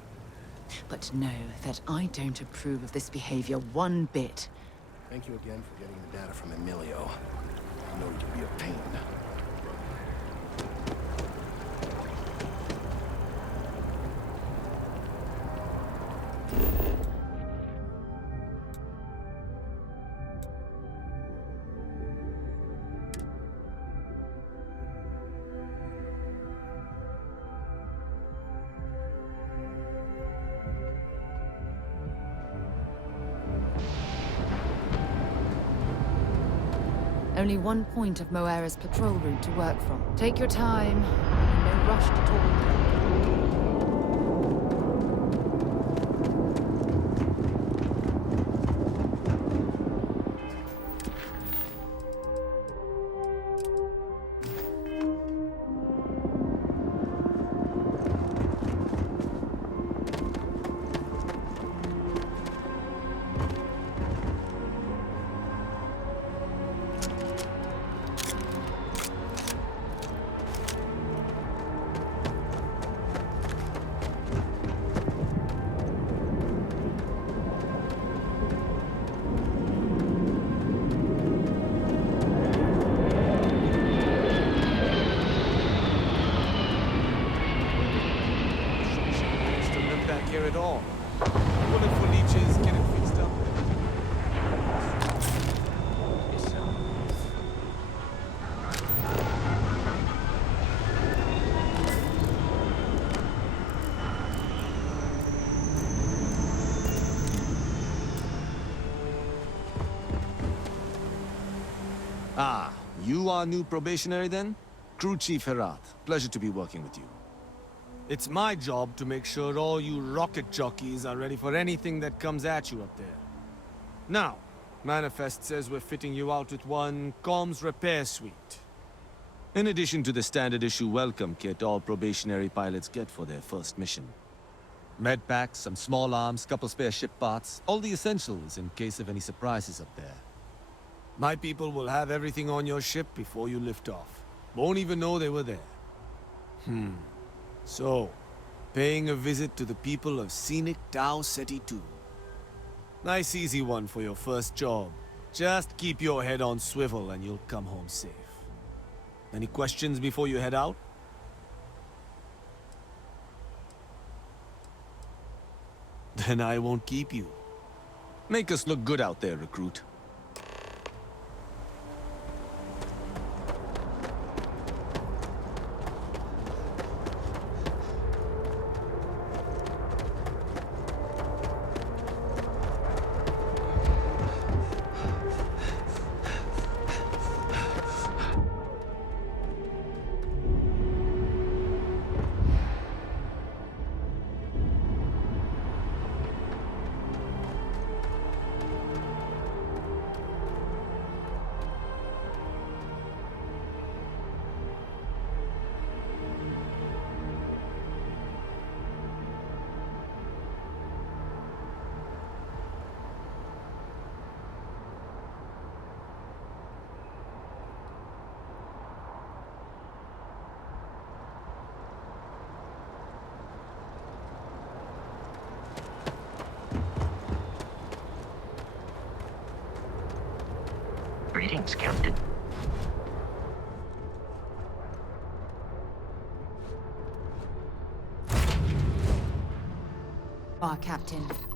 But know that I don't approve of this behavior one bit. Thank you again for getting the data from Emilio. I know you can be a pain. Only one point of Moera's patrol route to work from. Take your time. No rush to talk. Here at all. Bullet for leeches, get it fixed up. Yes, sir. Ah, you are new probationary then? Crew Chief Herat. Pleasure to be working with you. It's my job to make sure all you rocket jockeys are ready for anything that comes at you up there. Now, Manifest says we're fitting you out with one comms repair suite. In addition to the standard issue welcome kit all probationary pilots get for their first mission. Med packs, some small arms, couple spare ship parts, all the essentials in case of any surprises up there. My people will have everything on your ship before you lift off. Won't even know they were there. So, paying a visit to the people of scenic Tau Ceti 2. Nice easy one for your first job. Just keep your head on swivel and you'll come home safe. Any questions before you head out? Then I won't keep you. Make us look good out there, recruit. Our captain.